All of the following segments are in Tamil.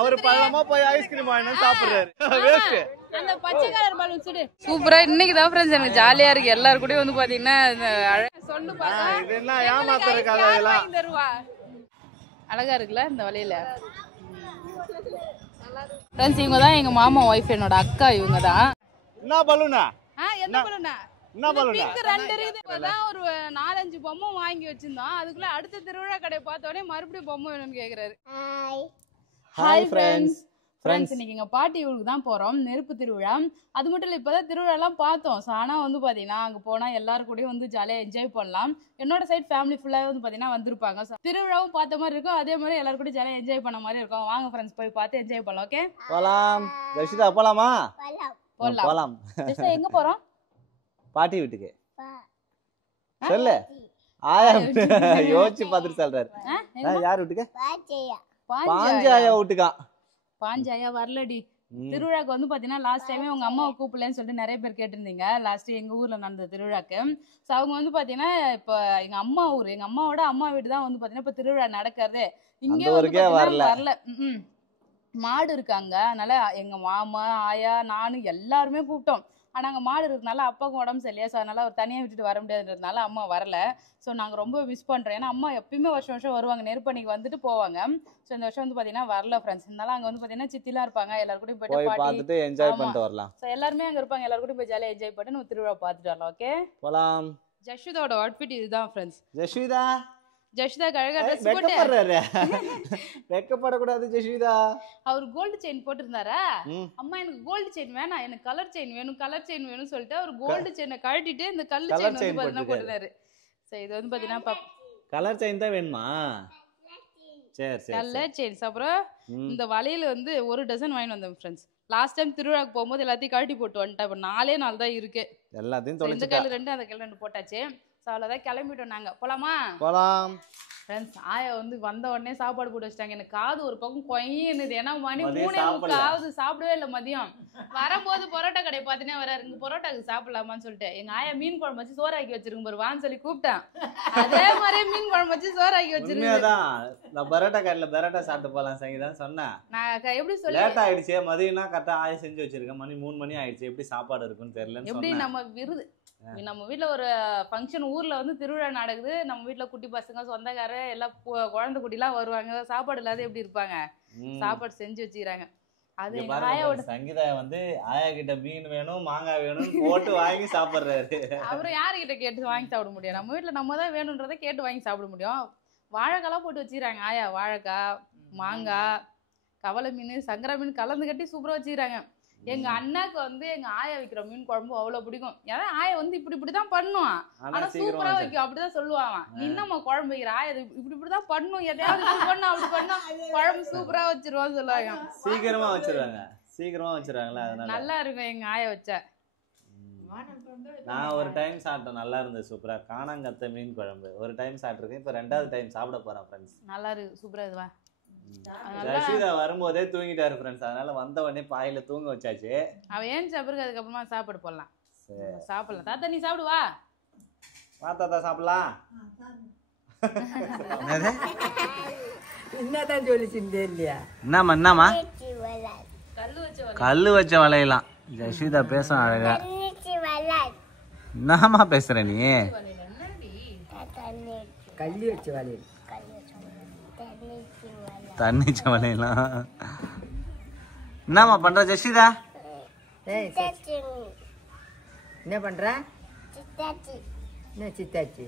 அவர் பழமா போய் ஐஸ்கிரீம் வாங்கினா சாப்பிடுறாரு. வேஸ்ட். அந்த பச்சை கலர் பலூன் சுடு. சூப்பரா இன்னைக்கு தான் फ्रेंड्स எனக்கு ஜாலியா இருக்கு. எல்லாரும் கூட வந்து பாத்தீங்கன்னா சொல்லு பாக்க. இது என்ன ஏமாத்துற கதை இதெல்லாம். அழகா இருக்குல இந்த வலையில. फ्रेंड्स இவங்க தான் எங்க மாமா வைஃப் என்னோட அக்கா இவங்க தான். என்ன பலூனா? என்ன பலூனா? என்ன பலூனா? பிங்க் ரெண்டு இருக்குது. இப்பதான் ஒரு 4-5 பொம்மை வாங்கி வச்சிருந்தோம். அதுக்குள்ள அடுத்த திருவிழா கடையை பார்த்தோடனே மறுபடியும் பொம்மை வேணும்னு கேக்குறாரு. Hi friends. ஃப்ரெண்ட்ஸ் இன்னைக்கு எங்க பாட்டி ஊருக்கு தான் போறோம். நெருப்பு திருவிழா. அது மட்டும் இல்ல இப்பதான் திருவிழா எல்லாம் பார்த்தோம். ஆனா வந்து பாத்தீங்கன்னா அங்க போனா எல்லாரும் கூடயும் வந்து ஜாலியா என்ஜாய் பண்ணலாம். என்னோட சைட் ஃபேமிலி ஃபுல்லா வந்து பாத்தீங்கன்னா வந்திருப்பாங்க. திருவிழாவும் பார்த்த மாதிரி இருக்கும். அதே மாதிரி எல்லாரும் கூட ஜாலியா என்ஜாய் பண்ண மாதிரி இருக்கும். வாங்க ஃப்ரெண்ட்ஸ் போய் பார்த்து என்ஜாய் பண்ணலாம். ஓகே போலாம். ஜெஷிதா போலாமா? போலாம். ஜெஷிதா எங்க போறோம்? பாட்டி வீட்டுக்கு. சொல்லு. ஆயா யோசிச்சு பார்த்துட்டு சொல்றாரு. யார் வீட்டுக்கு? பாஞ்சாயா வீட்டுக்கா. பாஞ்சாயா வரலடி. திருவிழாக்கு வந்து பாத்தீங்கன்னா லாஸ்ட் டைமே உங்க அம்மாவை கூப்பிடலன்னு சொல்லிட்டு நிறைய பேர் கேட்டிருந்தீங்க. லாஸ்ட் எங்க ஊர்ல நடந்த திருவிழாக்கு. ஸோ அவங்க வந்து பாத்தீங்கன்னா இப்ப எங்க அம்மா ஊர், எங்க அம்மாவோட அம்மா வீடு தான் வந்து பாத்தீங்கன்னா இப்ப திருவிழா நடக்கிறது. இங்கே வரல. மாடு இருக்காங்க. அதனால எங்க மாமா ஆயா நானு எல்லாருமே கூப்பிட்டோம். ஆனா அங்க மாடு இருக்கனால அப்பாவுக்கு உடம்பு சரியில்லையா. ஸோ அதனால அவர் தனியா விட்டுட்டு வர முடியாதுன்றதுனால அம்மா வரல. ஸோ நாங்க ரொம்ப மிஸ் பண்றோம். ஏன்னா அம்மா எப்பயுமே வருஷம் வருஷம் வருவாங்க. நெருப்பணிக்கு வந்துட்டு போவாங்க. ஸோ இந்த வருஷம் வந்து பாத்தீங்கன்னா வரல ஃப்ரெண்ட்ஸ். இருந்தாலும் அங்க வந்து பாத்தீங்கன்னா சித்திலாம் இருப்பாங்க. எல்லாரும் கூட போயிட்டு பார்த்துட்டு என்ஜாய் பண்ணிட்டு வரலாம். ஸோ எல்லாருமே அங்க இருப்பாங்க. எல்லாரும் கூட போய் ஜாலியா என்ஜாய் பண்ணிட்டு நம்ம திருவிழா பார்த்துட்டு வரலாம். ஓகே போலாம். ஜஷிதாவோட அவுட்ஃபிட் இதுதான் ஃப்ரெண்ட்ஸ். ஜஷிதா அழகா ட்ரெஸ் போட்டு வெக்கப்படக்கூடாது. ஜஷிதா அவர் கோல்டு செயின் போட்டிருந்தாரா. அம்மா எனக்கு கோல்டு செயின் வேணாம், எனக்கு கலர் செயின் வேணும் சொல்லிட்டு அவர் கோல்டு செயினை கழட்டிட்டு இந்த கல்லு செயின் வந்து பாத்தீங்கன்னா போட்டுறாரு. சோ இது வந்து பாத்தீங்கன்னா கலர் செயின் தான் வேணுமா? சரி கலர் செயின்ஸ். அப்புறம் இந்த வலையில வந்து ஒரு டசன் வாங்கி வந்தோம் ஃப்ரெண்ட்ஸ். லாஸ்ட் டைம் திருவிழாக்கு போகும்போது எல்லாத்தையும் கழட்டி போட்டு வந்துட்டேன். இப்போ 4 நாள் தான் இருக்கு. எல்லாத்தையும் இந்த கையில 2 அந்த கையில 2 போட்டாச்சு. அவ்வளோதான் கிளம்பிட்டோம் நாங்க. போலாம் ஃப்ரெண்ட்ஸ். ஆயா வந்து வந்த உடனே சாப்பாடு போட்டு வச்சிட்டாங்க. எனக்கு காது ஒரு பக்கம் கொய்யுது. ஏன்னா மணி 3:30 சாப்பிடவே இல்லை மதியம். வரும்போது பரோட்டா கடை பார்த்துனே வராரு. இங்க பரோட்டாக்கு சாப்பிடலாமான்னு சொல்லிட்டு எங்க ஆயா மீன் குழம்பு வச்சு சோறாக்கி வச்சிருக்கும் பாரு வான்னு சொல்லி கூப்பிட்டேன். அதே மாதிரி மீன் குழம்பு வச்சு சோறாக்கி வச்சிருக்கேன். பரோட்டா கடையில பரோட்டா சாப்பிட்டு போலாம் சங்கீதான் சொன்னேன். நான் எப்படி சொல்லி லேட் ஆயிடுச்சு. மதியம்னா கரெக்டா ஆயா செஞ்சு வச்சிருக்கேன். மணி 3 மணி ஆயிடுச்சு. எப்படி சாப்பாடு இருக்குன்னு தெரியல. எப்படி நம்ம விருது நம்ம வீட்டுல ஒரு ஃபங்க்ஷன் ஊர்ல வந்து திருவிழா நடக்குது. நம்ம வீட்டுல குட்டி பசங்க சொந்தக்கார எல்லாம் குழந்தை குட்டிலாம் வருவாங்க. சாப்பாடு இல்லாத எப்படி இருப்பாங்க? சாப்பாடு செஞ்சு வச்சுக்கிறாங்க. அது ஆயாவோட சங்கீதா வந்து ஆயா கிட்ட மீன் வேணும் மாங்காய் வேணும் போட்டு வாங்கி சாப்பிடுறாரு. அப்புறம் யாருக்கிட்ட கேட்டு வாங்கி சாப்பிட முடியும்? நம்ம வீட்டுல நம்ம தான் வேணும்ன்றதை கேட்டு வாங்கி சாப்பிட முடியும். வாழைக்காலாம் போட்டு வச்சுக்கிறாங்க ஆயா. வாழைக்காய் மாங்காய் கவலை மீன் சங்கரா மீன் கலந்து கட்டி சூப்பரா வச்சுக்கிறாங்க. எங்க அண்ணாக்கு வந்து எங்க ஆயா வைக்கிற மீன் குழம்பு அவ்வளவு பிடிக்கும். ஏன்னா ஆயா வந்து இப்படிதான் பண்ணுவான். ஆனா சூப்பரா வைக்கும். அப்படிதான் சொல்லுவாங்க. நீ என்னம்மா குழம்பு வைக்கிற ஆயா இப்படிதான் பண்ணும். எதையாவது பண்ணா அப்படி பண்ணா குழம்பு சூப்பரா வச்சிருவான்னு சொல்லுவாங்க. சீக்கிரமா வச்சிருவாங்களா? நல்லா இருக்கும் எங்க ஆயா வச்ச. நான் ஒரு டைம் சாப்பிட்டேன். நல்லா இருந்தது சூப்பரா. காணாங்கத்த மீன் குழம்பு ஒரு டைம் சாப்பிட்டுருக்கேன். இப்ப 2வது டைம் சாப்பிட போறேன் ஃப்ரெண்ட்ஸ். நல்லா இருக்கு சூப்பரா இதுவா. ஜஷிதா வரும்போதே தூங்கிட்டாரு ஃப்ரெண்ட்ஸ். அதனால வந்த உடனே பாயில தூங்க வச்சாச்சு. அவ ஏன் சாப்பிடுறது அதுக்கப்புறமா சாப்பாடு போடலாம். சாப்பிடலாம். தாத்தா நீ சாப்பிடுவா. வா தாத்தா சாப்பிடலாம். என்னதான் சொல்லிச்சிருந்தே இல்லையா? என்னம்மா கல்லு வச்ச வளையலாம். ஜஷிதா பேசும் அழகா. என்னம்மா பேசுற நீ? கல்லு வச்ச வளையல் தண்ணி சவலையெல்லாம் என்னம்மா பண்ற ஜஷிதா? என்ன பண்ற? சித்தாச்சி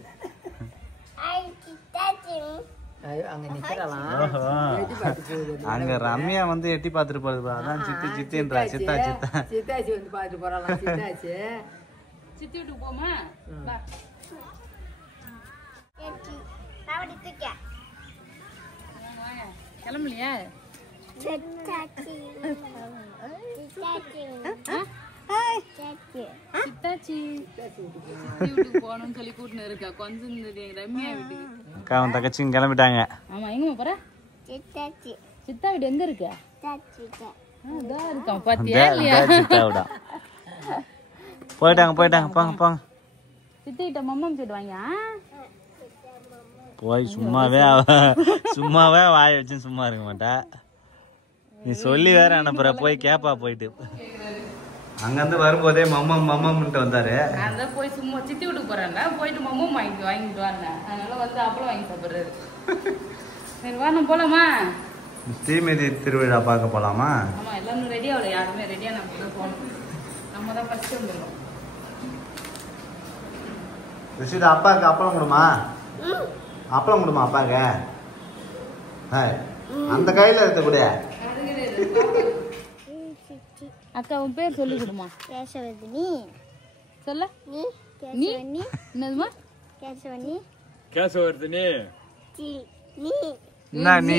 அங்க ரம்யா வந்து எட்டி பாத்துட்டு போறது. அதான் சித்தி சித்தின்றா. சித்தாச்சி வந்து பாத்துட்டு போறாளாம். சித்தாச்சி சித்தி வீட்டுக்கு போமா கிளம்பலையா? சித்தாச்சி வீட்டுக்கு போகணும்னு சொல்லி கூட்டினு இருக்கா. கொஞ்சம் ரம்யா வீட்டுக்கு அக்காவும் தங்கச்சியும் கிளம்பிட்டாங்க. ஆமா எங்க போற? சித்தா வீடு எங்க இருக்கு? போயிட்டாங்க போங்க போங்க. சித்திட்ட மம்மம் சைடு வாங்க. போய் சும்மாவே வாய வச்சு சும்மா இருக்க மாட்டா. நீ சொல்லி வேற அனுப்புற போய் கேப்பா போயிட்டு அங்கேருந்து வரும்போதே மம்மம்ட்டு வந்தாரு. அதான் போய் சும்மா சித்தி வீட்டுக்கு போறாங்க, போயிட்டு மம்மம் வாங்கிட்டு வாங்க. அதனால வந்து அப்பளம் வாங்கி சாப்பிடுறாரு. சரி வா நம்ம போலாமா? தீமிதி திருவிழா பார்க்க போலாமா? ஆமா எல்லாரும் ரெடி ஆகல, யாருமே ரெடியா நம்ம தான் போகணும். நம்ம தான் ஃபர்ஸ்ட் வந்துடணும். ரிஷிதா அப்பாவுக்கு அப்பளம் கொடுமா, அப்பளம் கொடுமா அப்பாவுக்கு. அந்த கையில இருக்கக்கூடிய அக்கா உன் பேர் சொல்லி கொடுமா. கேசவர்தினி. சொல்ல நீ நீ கேசவர்தினி. என்னதுமா? கேசவர்தினி. கேசவர்தினி. நீ என்ன நீ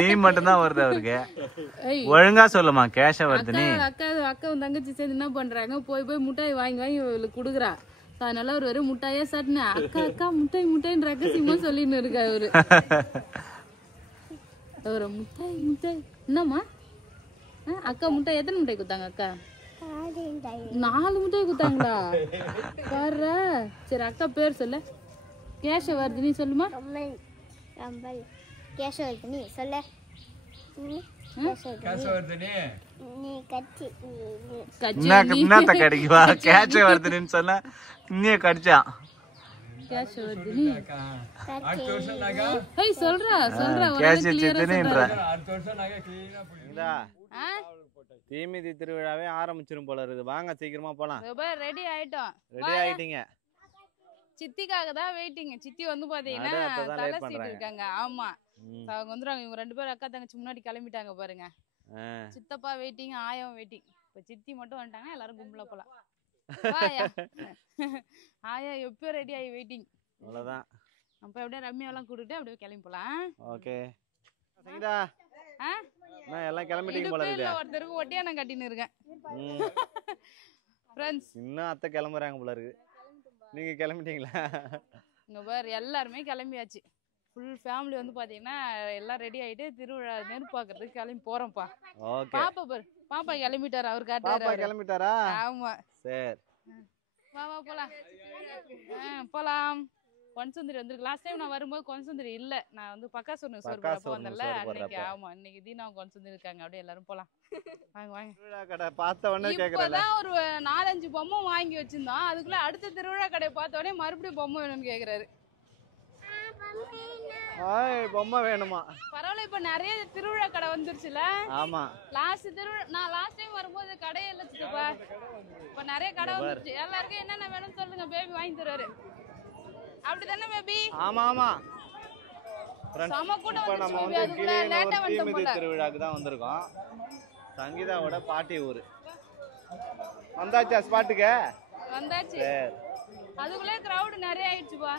நீ மட்டும் தான் வருது அவருக்கு. ஒழுங்கா சொல்லுமா கேசவர்தினி. அக்கா அக்காவும் தங்கச்சி சேர்ந்து என்ன பண்றாங்க, போய் முட்டாய் வாங்கி இவளுக்கு கொடுக்குறா. அதனால அவர் வெறும் முட்டாயே சாட்டின அக்கா அக்கா முட்டாயின்னு ரகசியமா சொல்லின்னு இருக்கா அவரு. ஒரு முட்டாய் என்னம்மா? அக்கா முட்டாய் எத்தனை முட்டாய் கொடுத்தாங்க? அக்கா 4 முட்டாய் கொடுத்தாங்களா? பாரு. சரி அக்கா பேர் சொல்ல. கேசவர்தினி சொல்லுமா. கேசவர்தினி சொல்ல. கேசவர்தினி. நீ கட்சி என்னத்த கடிக்குவா? கேசவர்தினின்னு சொன்னா இன்னே கடிச்சா. கேசவர்தினி அடுத்த வருஷம் நாங்க சொல்றா தீமிதி திருவிழாவே ஆரம்பிச்சிரும் போல இருக்குது. வாங்க சீக்கிரமா போலாம். ரெடி ஆயிட்டோம். ரெடி ஆயிட்டீங்க. சித்திக்காக தான் வெயிட்டிங். சித்தி வந்து பாத்தீங்கன்னா தலை சீட்டு இருக்காங்க. ஆமா அவங்க வந்துருவாங்க. இவங்க 2 பேரும் அக்கா தங்கச்சி முன்னாடி கிளம்பிட்டாங்க பாருங்க. சித்தப்பா வெயிட்டிங், ஆயாவும் வெயிட்டிங். இப்ப சித்தி மட்டும் வந்துட்டாங்க, எல்லாரும் கும்பலா போலாம். ஆயா எப்போ ரெடி ஆகி வெயிட்டிங். அவ்வளவுதான். அப்ப அப்படியே ரம்யாவெல்லாம் கூட்டிட்டு அப்படியே கிளம்பி போலாம். ஓகே சங்கீதா, நான் எல்லாம் கிளம்பிட்டீங்க போல இருக்கு. ஒருத்தருக்கு ஒட்டியா நான் கட்டின்னு இருக்கேன். ஃப்ரெண்ட்ஸ் இன்னும் அத்தை கிளம்புறாங்க போல இருக்கு. நீங்க கிளம்பிட்டீங்களா? இங்க பாரு எல்லாருமே கிளம்பியாச்சு. ஃபுல் ஃபேமிலி வந்து பாத்தீங்கன்னா எல்லாம் ரெடி ஆயிட்டு திருவிழா நெருப்பு பாக்குறதுக்கு கிளம்பி போறோம்ப்பா. ஓகே பாப்பா பாரு, பாப்பா கிளம்பிட்டாரு. அவர் காட்டுறாரு. பாப்பா கிளம்பிட்டாரா? ஆமா சரி வா போலாம். போலாம். கொன்சுந்தரி வந்திருக்கு. லாஸ்ட் டைம் நான் வரும்போது கொன்சுந்தரி இல்ல, நான் வந்து பக்காசூர் சோறு போறப்ப வந்தல அன்னைக்கு. ஆமா இன்னைக்கு தீனாவும் கொன்சுந்தரி இருக்காங்க. அப்படியே எல்லாரும் போலாம். வாங்க திருவிழா கடை பார்த்த உடனே கேக்குறல. இப்பதான் ஒரு 4-5 பொம்மை வாங்கி வச்சிருந்தோம். அதுக்குள்ள அடுத்த திருவிழா கடையை பார்த்த உடனே மறுபடியும் பொம்மை வேணும்னு கேக்குறாரு. பொம்மை வேணுமா? பரவாயில்ல, இப்ப நிறைய திருவிழா கடை வந்துருச்சுல. ஆமா லாஸ்ட் திருவிழா நான் லாஸ்ட் டைம் வரும்போது கடையே இல்ல சித்தப்பா. இப்ப நிறைய கடை வந்துருச்சு. எல்லாருக்கும் என்னென்ன வேணும்னு சொல்லுங்க, பேபி வாங்கி தருவாரு. அப்படிதானே பேபி? ஆமா ஆமா. சம கூட இப்ப நம்ம வந்து வந்து லேட்டா வந்து தீமிதி திருவிழாக்கு தான் வந்திருக்கோம். சங்கீதாவோட பாட்டி ஊரு. வந்தாச்சா ஸ்பாட்டுக்கு? வந்தாச்சு. சரி. அதுக்குள்ளே கிரவுட் நிறைய ஆயிடுச்சுப்பா.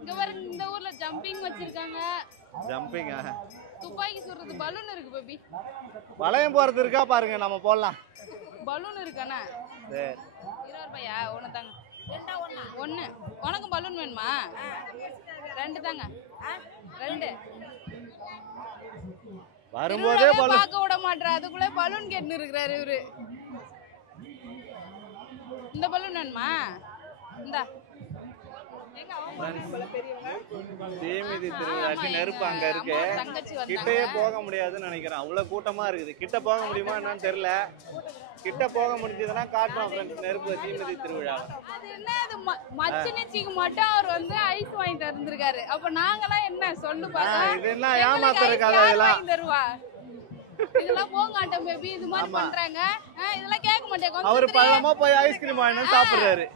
இங்க பாருங்க, இந்த ஊர்ல ஜம்பிங் வச்சிருக்காங்க. ஜம்பிங், துப்பாக்கி சுடுறது, பலூன் இருக்கு பேபி. வளையம் போறது இருக்கா பாருங்க, நம்ம போடலாம். பலூன் இருக்கானே. சரி 20 ரூபாயா? ஒண்ணு தாங்க. ஒண்ணு. உனக்கு பலூன் வேணுமா? 2 தாங்க. 2 வரும்போதே பலூன் பார்க்க விட மாட்டற. அதுக்குள்ள பலூன் கேட்னு இருக்காரு இவரு. இந்த பலூன் வேணுமா? இந்தா. தீமிதி திருவிழாக்கு நெருப்பு அங்க இருக்கு. கிட்டயே போக முடியாதுன்னு நினைக்கிறேன். அவ்வளவு கூட்டமா இருக்குது. கிட்ட போக முடியுமா என்னன்னு தெரியல. கிட்ட போக முடிஞ்சதுன்னா காட்டுறோம் ஃப்ரெண்ட்ஸ் நெருப்பு தீமிதி திருவிழா. அது என்ன, அது மச்சினிச்சிக்கு மட்டும் அவர் வந்து ஐஸ் வாங்கி தந்திருக்காரு. அப்ப நாங்கலாம் என்ன சொல்லு பாருங்க. இது என்ன ஏமாத்துற கதை இதெல்லாம். தருவா இதெல்லாம் போங்காட்டம் பேபி. இது மாதிரி பண்றாங்க. இதெல்லாம் கேட்க மாட்டேங்க. அவர் பழமா போய் ஐஸ்கிரீம் வாங்கி சாப்பிடுறாரு.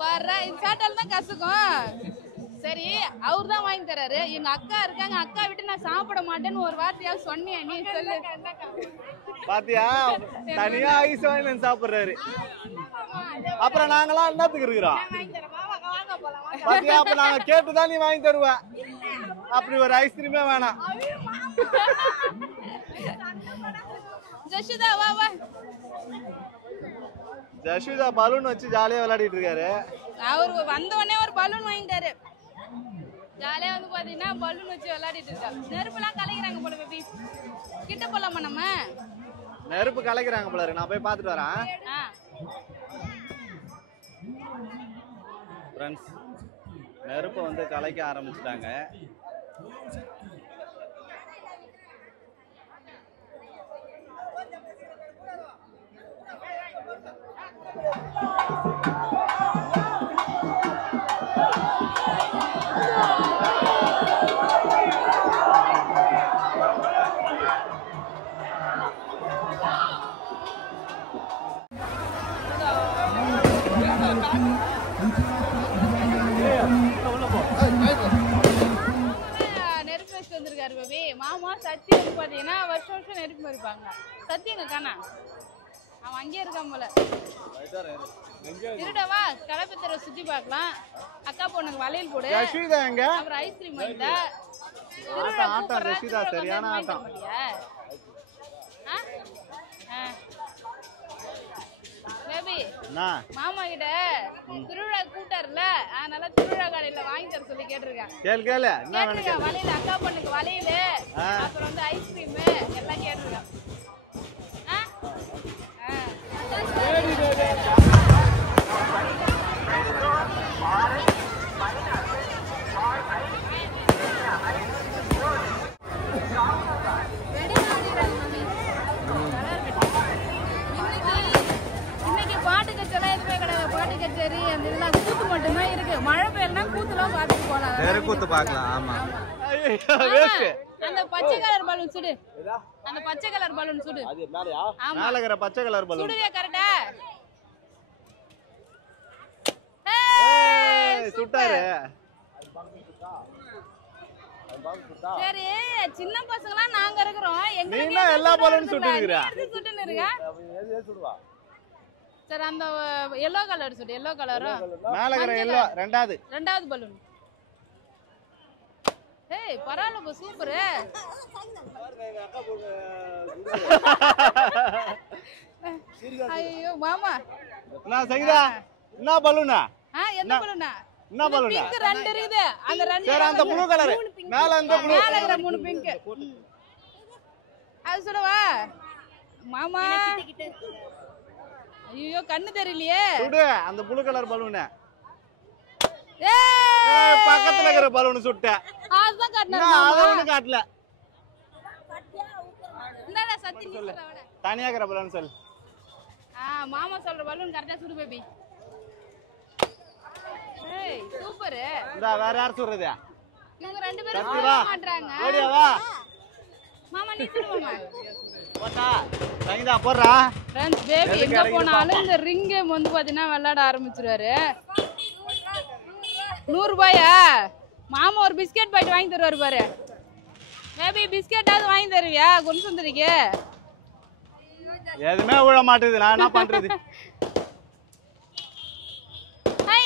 பாரு இது சாட்டால தான் கசுக்கும். சரி அவர் தான் வாங்கி தராரு. எங்க அக்கா இருக்காங்க, அக்கா விட்டு நான் சாப்பிட மாட்டேன்னு ஒரு வார்த்தையாவது சொன்னியா நீ? சொல்லு. பாத்தியா, தனியா ஐஸ் வாங்கி சாப்பிடுறாரு. அப்புறம் நாங்களாம் என்னத்துக்கு இருக்கிறோம்? பாத்தியா, அப்ப நாங்க கேட்டுதான் நீ வாங்கி தருவ. அப்படி ஒரு ஐஸ்கிரீமே வேணாம். ஜஷிதா வா வா. ஜஷிதா பலூன் வச்சு ஜாலியா விளையாடிட்டு இருக்காரு. அவர் வந்த உடனே ஒரு பலூன் வாங்கிட்டாரு. ஜாலியா வந்து பாத்தீங்கன்னா பலூன் வச்சு விளையாடிட்டு இருக்கா. நெருப்புலாம் கலைக்கிறாங்க போல பேபி. கிட்ட போலாமா நம்ம? நெருப்பு கலைக்கிறாங்க போல இருக்கு. நான் போய் பாத்துட்டு வரேன். ஃப்ரெண்ட்ஸ் நெருப்பை வந்து கலைக்க ஆரம்பிச்சிட்டாங்க. வந்திருக்காரு பேபி. மாமா சத்தி வந்து பாத்தீங்கன்னா வருஷம் வருஷம் நெருப்பு மறிப்பாங்க. சத்தி எங்க காணா? அவன் அங்கேயே இருக்கான் போல. இருடவா கலப்பை தெருவை சுத்தி பார்க்கலாம். அக்கா பொண்ணுக்கு வளையல் போடு. அப்புறம் ஐஸ்கிரீம் வாங்கிட்டா. சரியான ஆட்டம். பேபி மாமா கிட்ட திருவிழா கூட்டாருல, அதனால திருவிழா கடையில வாங்கி தர சொல்லி கேட்டிருக்கேன். வளையல் அக்கா பொண்ணுக்கு வளையல், அப்புறம் வந்து ஐஸ்கிரீம் எல்லாம் கேட்டிருக்கேன். இன்னைக்கு பாட்டு கச்சேரி எதுவுமே கிடையாது. பாட்டு கச்சேரி அந்த இதெல்லாம் கூத்து மட்டும்தான் இருக்கு. மழை பெய்யலன்னா கூத்துலாம் பார்த்துட்டு போலாம். கூத்து பார்க்கலாம். ஆமா. அந்த பச்சை கலர் பலூன் சுடு. அந்த பச்சை கலர் பலூன் சுடு. மேல இருக்கிற பச்சை கலர் பலூன் சுடுவே கரெக்ட்டா? சுட்டாரு. சரி சின்ன பசங்கலாம் நாங்க இருக்கறோம். நீங்க எல்லா பலூன் சுட்டுறீங்க. சுட்டுன்னு இருங்க. சரி அந்த yellow கலர் சுடு. yellow கலரும் மேல இருக்கிற yellow ரெண்டாவது பலூன். ஏய் பரவாயில்ல சூப்பர். ஐயோ மாமா நான் சங்கீதா என்ன பலூனா? என்ன பலூனா? என்ன பலூனா? பிங்க் ரெண்டு இருக்குது. அந்த ரெண்டு சரி அந்த ப்ளூ கலர் மேல அந்த ப்ளூ மேல இருக்கிற மூணு பிங்க். அது சொல்லவா மாமா? ஐயோ கண்ணு தெரியலையே. சுடு அந்த ப்ளூ கலர் பலூன். பக்கத்துல இருக்கிற பலூன் சுட்ட. அதுதான் காட்டணும். அத ஒண்ணு காட்டல. என்னடா சத்தி நீ சொல்றவட. தனியா இருக்கிற பலூன் சொல்லு. மாமா சொல்ற பலூன் கரெக்ட்டா சுடு பேபி. ஏய் சூப்பர். வேற யார் சுடுறது? இவங்க ரெண்டு பேரும் சுட மாட்டறாங்க. ஓடியா வா. மாமா நீ சுடு மாமா. போடா. சங்கீதா போறா. ஃப்ரெண்ட்ஸ் பேபி எங்க போனாலும் இந்த ரிங் கேம் வந்து பாத்தீங்கன்னா விளையாட ஆரம்பிச்சிருவாரு. 100 ரூபாயா? மாமா ஒரு பிஸ்கட் பாக்கெட் வாங்கி தருவாரு பாரு. பேபி பிஸ்கட்டாவது வாங்கி தருவியா குன்சுந்தரிக்கு? எதுமே விழ மாட்டேங்குது. நான் என்ன பண்றது?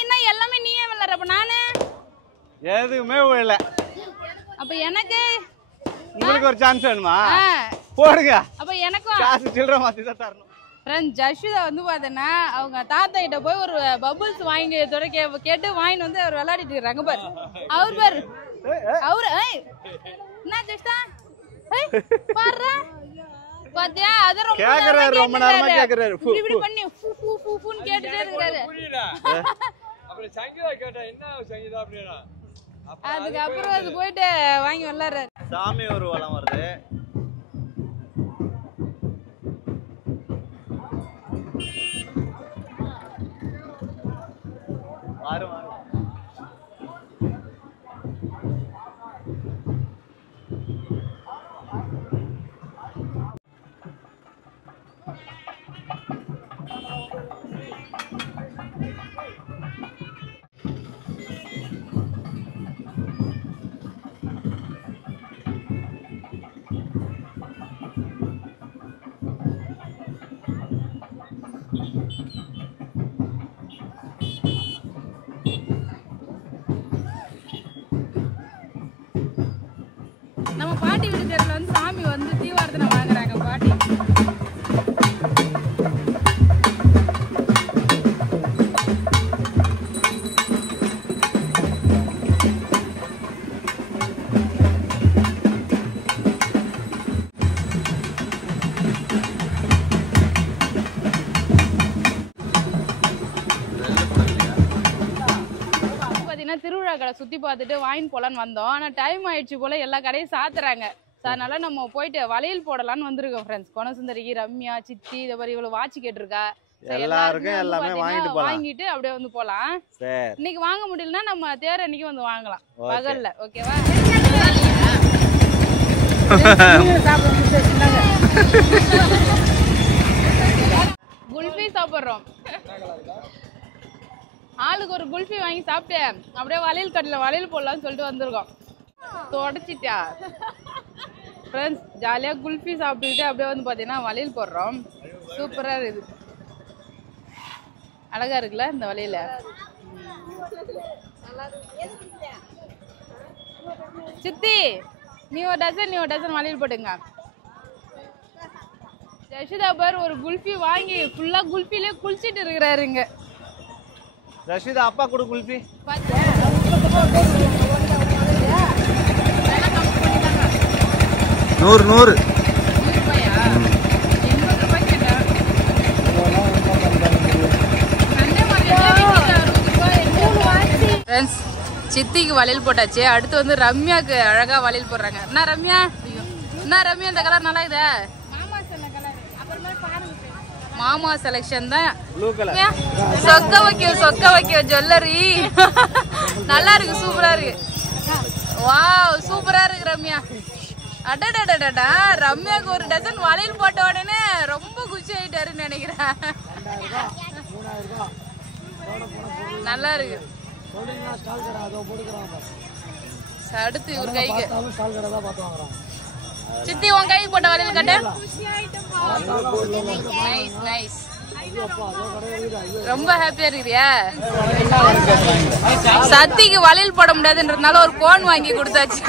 என்ன எல்லாமே நீயே விளையாடுற. அப்ப நானு எதுமே விழல. அப்ப எனக்கு உங்களுக்கு ஒரு சான்ஸ் வேணுமா? போடுங்க. அப்ப எனக்கும் காசு சில்லற மாத்தி தான் தரணும். ஃப்ரெண்ட் ஜஷுதா வந்து பார்த்தேன்னா அவங்க தாத்தா கிட்ட போய் ஒரு பபுள்ஸ் வாங்கி கேட்டு வாங்கிட்டு வந்து அவர் விளையாடிட்டு இருக்காங்க பாரு. அவர் பாரு அவரு என்ன ஜஷ்டா பாரு பாத்தியா? அத ரொம்ப நேரமா கேக்குறாரு. இப்படி பண்ணி ஃபூ ஃபூன்னு கேட்டுட்டே இருக்காரு. அப்புறம் சங்கீதா கேட்டா என்ன சங்கீதா அப்படினா அதுக்கு அப்புறம் அது போயிட்டு வாங்கி விளையாடுறாரு. சாமி ஒரு வலம் வருது. மாறு மாறு. நம்ம பாட்டி வீட்டு தெருல வந்து சாமி வந்து தீவார்த்தனை வாங்குறாங்க பாட்டி. திருவிழா கடை சுத்தி பார்த்துட்டு வாங்கி போலான்னு வந்தோம். ஆனா டைம் ஆயிடுச்சு போல, எல்லா கடையும் சாத்துறாங்க. அதனால நம்ம போயிட்டு வளையல் போடலான்னு வந்திருக்கோம் ஃப்ரெண்ட்ஸ். குணசுந்தரிக்கு, ரம்யா, சித்தி இத மாதிரி இவ்வளவு வாட்ச் கேட்டிருக்கா. எல்லாருக்கும் எல்லாமே வாங்கிட்டு அப்படியே வந்து போலாம். இன்னைக்கு வாங்க முடியலன்னா நம்ம தேர் அன்னைக்கு வந்து வாங்கலாம் பகல்ல. ஓகேவா? குல்ஃபி சாப்பிடுறோம். ஆளுக்கு ஒரு குல்ஃபி வாங்கி சாப்பிட்டு அப்படியே வளையல் கட்டில வளையல் போடலாம்னு சொல்லிட்டு வந்திருக்கோம். தொடச்சிட்டா ஃப்ரெண்ட்ஸ். ஜாலியாக குல்ஃபி சாப்பிட்டுக்கிட்டு அப்படியே வந்து பார்த்தீங்கன்னா வளையல் போடுறோம். சூப்பராக இருக்குது, அழகா இருக்குல்ல இந்த வளையல. சித்தி நீ ஒரு டசன் வளையல் போட்டுங்க. ரஷிதா பார் ஒரு குல்ஃபி வாங்கி ஃபுல்லா குல்ஃபிலே குளிச்சிட்டு இருக்கிறாருங்க. ரஷிதா அப்பா கூட குல்ஃபி 100 ஃப்ரெண்ட்ஸ். சித்திக்கு வளையல் போட்டாச்சு. அடுத்து வந்து ரம்யாக்கு அழகா வளையல் போடுறாங்க. என்ன ரம்யா இந்த கலர் நல்லா இதா? மாமா செலக்ஷன் தான். சொக்க வைக்க ஜுவல்லரி நல்லா இருக்கு, சூப்பரா இருக்கு. வாவ் சூப்பரா இருக்கு ரம்யா. அடடடடடா, ரம்யாக்கு ஒரு டசன் வளையல் போட்ட உடனே ரொம்ப குச்சி ஆயிட்டாருன்னு நினைக்கிறேன். நல்லா இருக்கு. அடுத்து இவர் கைக்கு சித்தி உன் கைக்கு போட்ட வளையல் கட்ட. நைஸ் நைஸ், ரொம்ப ஹாப்பியா இருக்கிறியா? சத்திக்கு வளையல் போட முடியாதுன்றதுனால ஒரு கோன் வாங்கி கொடுத்தாச்சு.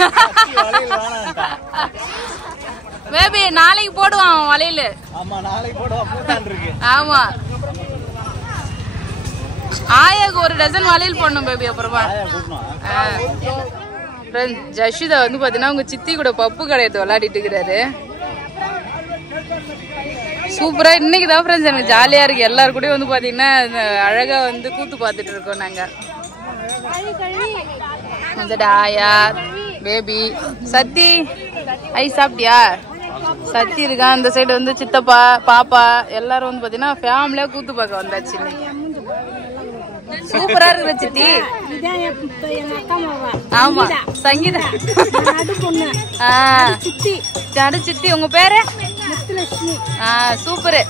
பேபி நாளைக்கு போடுவான் வளையல். ஆமா, ஆயாக்கு ஒரு டசன் வளையல் போடணும் பேபி. அப்புறமா ஜஷிதா வந்து பாத்தீங்கன்னா உங்க சித்தி கூட பப்பு கடையத்தை விளையாடிட்டு இருக்கிறாரு. சூப்பரா இன்னைக்கு தான் ஃப்ரெண்ட்ஸ் எனக்கு ஜாலியா இருக்கு. எல்லாரு கூட வந்து பாத்தீங்கன்னா அழகா வந்து கூத்து பாத்துட்டு இருக்கோம் நாங்க. ஆயா பேபி சத்தி ஐ சாப்பிட்டியா? சத்தி இருக்கா. அந்த சைடு வந்து சித்தப்பா பாப்பா எல்லாரும் வந்து பாத்தீங்கன்னா ஃபேமிலியா கூத்து பார்க்க வந்தாச்சு இன்னைக்கு. சூப்பரா இருக்கிற சித்தி. ஆமா சங்கீதா சித்தி. உங்க பேரு? சூப்பரு.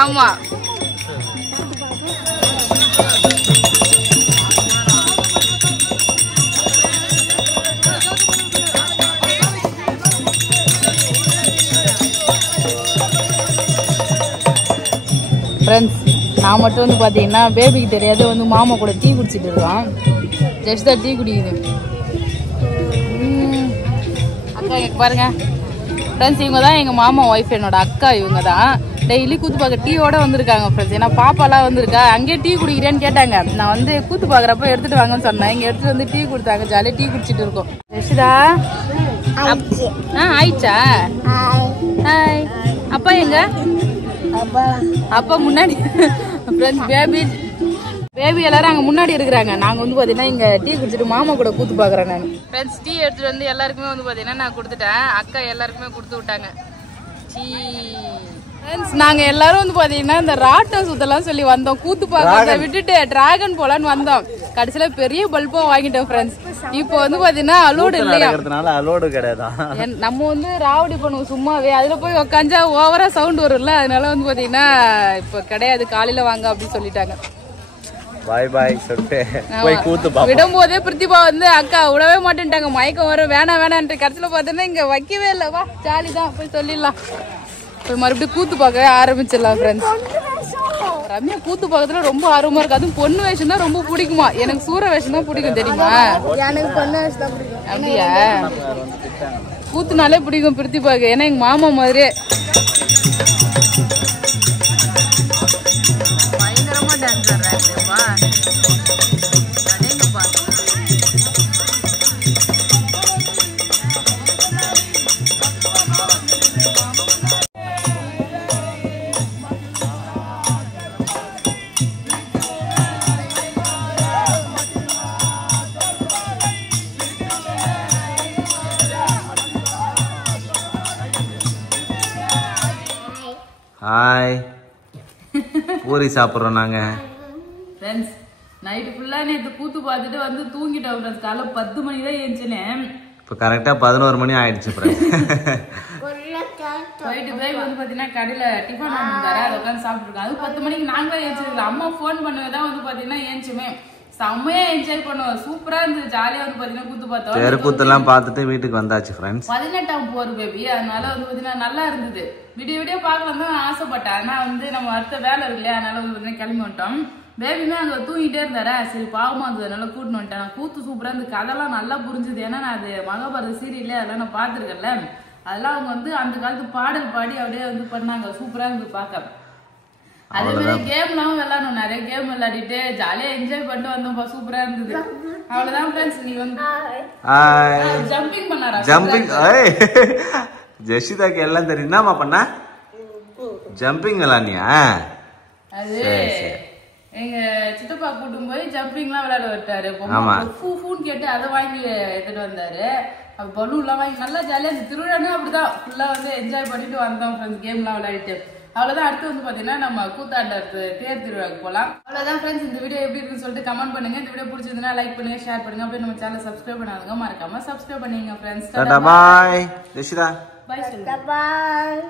ஆமா ஃப்ரெண்ட்ஸ். நான் மட்டும் வந்து பாத்தீங்கன்னா பேபிக்கு தெரியாது வந்து மாமா கூட டீ குடிச்சிட்டு இருக்கோம். ஜஸ்ட் தான் டீ குடிக்குது. அக்கா இங்க பாருங்க ஃப்ரெண்ட்ஸ், இவங்க தான் எங்க மாமா ஒய்ஃப், என்னோட அக்கா. இவங்க தான் டெய்லி கூத்து பார்க்க டீயோட வந்திருக்காங்க ஃப்ரெண்ட்ஸ். ஏன்னா பாப்பாலாம் வந்திருக்கா. அங்கேயே டீ குடிக்கிறேன்னு கேட்டாங்க. நான் வந்து கூத்து பாக்குறப்ப எடுத்துட்டு வாங்கன்னு சொன்னேன். இங்க எடுத்துட்டு வந்து டீ கொடுத்தாங்க. ஜாலியா டீ குடிச்சிட்டு இருக்கோம். ரஷிதா ஆயிடுச்சா? ஹாய். அப்பா எங்க? அப்பா முன்னாடி. பேபி எல்லாரும் அங்க முன்னாடி இருக்கிறாங்க. நாங்க வந்து பாத்தீங்கன்னா இங்க டீ குடிச்சிட்டு மாமா கூட கூத்து பாக்குறேன் நான். ஃப்ரெண்ட்ஸ் டீ எடுத்துட்டு வந்து எல்லாருக்குமே வந்து பாத்தீங்கன்னா நான் கொடுத்துட்டேன். அக்கா எல்லாருக்குமே கொடுத்து விட்டாங்க டீ. நாங்க எல்லாரும் வந்து பாத்தீங்கன்னா இந்த ராட்டம் சுத்தலாம் சொல்லி வந்தோம். கூத்து பாக்கிறத விட்டுட்டு டிராகன் போலான்னு வந்தோம். கடைசியில பெரிய பல்பா வாங்கிட்டோம் ஃப்ரெண்ட்ஸ். இப்போ வந்து பாத்தீங்கன்னா அலோடு இல்லையா? அலோடு கிடையாது. நம்ம வந்து ராவடி பண்ணுவோம் சும்மாவே. அதுல போய் உக்காஞ்சா ஓவரா சவுண்ட் வரும்ல. அதனால வந்து பாத்தீங்கன்னா இப்ப கிடையாது, காலையில வாங்க அப்படின்னு சொல்லிட்டாங்க. பாய் பாய் சொல்லிட்டு போய் கூத்து பாப்போம். விடும்போதே பிரித்திபா வந்து அக்கா விடவே மாட்டேன்ட்டாங்க. மயக்கம் வரும் வேணான்ட்டு கடைசியில பார்த்தோன்னா இங்க வைக்கவே இல்லை. வா ஜாலி தான், போய் சொல்லிடலாம். போய் மறுபடியும் கூத்து பார்க்கவே ஆரம்பிச்சிடலாம் ஃப்ரெண்ட்ஸ். ரம்யா கூத்து பார்க்கறதுல ரொம்ப ஆர்வமா இருக்கு. அதுவும் பொண்ணு வேஷம் தான் ரொம்ப பிடிக்குமா. எனக்கு சூர வேஷம் தான் பிடிக்கும் தெரியுமா? எனக்கு பொண்ணு வேஷம் தான் பிடிக்கும். அப்படியா? கூத்துனாலே பிடிக்கும் பிரித்திபாக்கு. ஏன்னா எங்க மாமா மாதிரியே பயங்கரமா டான்ஸ் ஆடுறாங்கப்பா. அடேங்கப்பா. ஹாய். பூரி சாப்பிட்றோம் நாங்க. ஃப்ரெண்ட்ஸ் நைட்டு ஃபுல்லா நேற்று கூத்து பார்த்துட்டு வந்து தூங்கிட்டோம் ஃப்ரெண்ட்ஸ். காலைல 10 மணிக்கு தான் ஏஞ்சினேன். இப்போ கரெக்டா 11 மணி ஆயிடுச்சு ஃப்ரெண்ட்ஸ். போயிட்டு போய் வந்து பாத்தீங்கன்னா கடையில டிஃபன் வாங்கிட்டாரு. அதை உட்காந்து சாப்பிட்டுருக்கோம். அது 10 மணிக்கு நாங்களே ஏஞ்சிருக்கோம். அம்மா ஃபோன் பண்ணவே தான் வந்து பாத்தீங்கன்னா ஏஞ்சுமே. செம்மையா என்ஜாய் பண்ணுவோம். சூப்பரா இருந்தது. ஜாலியா வந்து பாத்தீங்கன்னா கூத்து பார்த்தோம். தெருக்கூத்தெல்லாம் பார்த்துட்டு வீட்டுக்கு வந்தாச்சு ஃப்ரெண்ட்ஸ். 18ஆம் போர் பேபி. அதனால வந்து பாத்தீங்கன்னா நல்லா இருந்தது. விடிய பார்க்கலாம் தான் ஆசைப்பட்டேன். ஆனா வந்து நம்ம அடுத்த வேலை இருக்கு இல்லையா, அதனால வந்து பாத்தீங்கன்னா கிளம்பி வந்துட்டோம். பேபியுமே அங்க தூங்கிட்டே இருந்தாரா, சரி பாவமா இருந்தது, அதனால கூட்டின்னு வந்துட்டேன். கூத்து சூப்பரா இருந்து கதெல்லாம் நல்லா புரிஞ்சுது. ஏன்னா நான் அது மகாபாரத சீரியல்ல அதெல்லாம் நான் பாத்துருக்கேன்ல, அதெல்லாம் அவங்க வந்து அந்த காலத்து பாடல் பாடி அப்படியே வந்து பண்ணாங்க. சூப்பரா இருந்து பார்க்க. அதே மாதிரி கேம்லாம் விளையாடணும். நிறைய கேம் விளையாடிட்டு ஜாலியா என்ஜாய் பண்ணிட்டு வந்தோம்ப்பா. சூப்பரா இருந்தது. அவ்வளவுதான் ஃப்ரெண்ட்ஸ். நீ வந்து ஜம்பிங் பண்ணாரா? ஜம்பிங் ஜெஷிதாக்கு எல்லாம் தெரியும். என்னமா பண்ண? ஜம்பிங் விளையாடியா? அது எங்க சித்தப்பா கூட்டும் போய் ஜம்பிங்லாம் விளையாட விட்டாரு. ஃபூன்னு கேட்டு அதை வாங்கி எடுத்துட்டு வந்தாரு. பலூன் எல்லாம் வாங்கி நல்லா ஜாலியா இந்த திருவிழானே அப்படிதான் ஃபுல்லா வந்து என்ஜாய் பண்ணிட்டு வந்தோம் ஃப்ரெண்ட்ஸ். கேம் எல்லாம் விளையாடிட்டு அவ்வளவுதான். அடுத்து வந்து பாத்தீங்கன்னா நம்ம கூத்தாண்டத்து தேர் திருவிழாக்கு போலாம். அவ்வளவுதான் ஃப்ரெண்ட்ஸ். இந்த வீடியோ எப்படி இருக்குன்னு சொல்லிட்டு கமெண்ட் பண்ணுங்க. இந்த வீடியோ பிடிச்சிருந்தா லைக் பண்ணுங்க, ஷேர் பண்ணுங்க. அப்படியே நம்ம சேனல் சப்ஸ்கிரைப் பண்ணாதவங்க மறக்காம சப்ஸ்கிரைப் பண்ணுங்க ஃப்ரெண்ட்ஸ். பாய் ஜெஷிதா. பாய்.